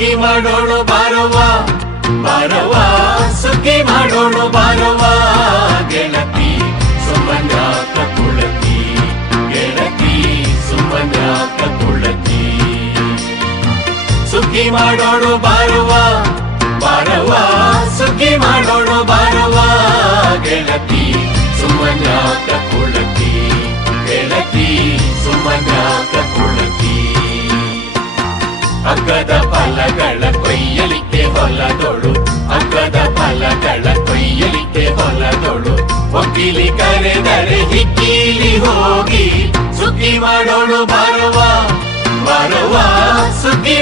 ಸುಗ್ಗಿ ಮಾಡೋಣ ಬಾರವ್ವ ಬಾರವ್ವ ಸುಗ್ಗಿ ಮಾಡೋಣ ಬಾರವ್ವ ಗೆಳತಿ ಸುಮ್ಮನ್ಯಾಕ ಕುಳತಿ ಗೆಳತಿ ಸುಮ್ಮನ್ಯಾಕ ಕುಳತಿ ಸುಗ್ಗಿ ಮಾಡೋಣ ಬಾರವ್ವ ಬಾರವ್ವ ಸುಗ್ಗಿ ಮಾಡೋಣ ಬಾರವ್ವ ಗೆಳತಿ ಸುಮ್ಮನ್ಯಾಕ ಕುಳತಿ ಗೆಳತಿ ಸುಮ್ಮನ್ಯಾಕ ಕುಳತಿ ಅಗ್ಗದ ಫಲಗಳ ಕೊಯ್ಯಲಿಕ್ಕೆ ಹೊಲದೊಳು ಅಗ್ಗದ ಫಲಗಳ ಕೊಯ್ಯಲಿಕ್ಕೆ ಹೊಲದೊಳು ಒಕ್ಕಿಲಿ ಕರೆದರೆ ಹಿಕ್ಕೀಲಿ ಹೋಗಿ ಸುಗ್ಗಿ ಮಾಡೋಣ ಬಾರವ್ವ ಬಾರವ್ವ ಸುಗ್ಗಿ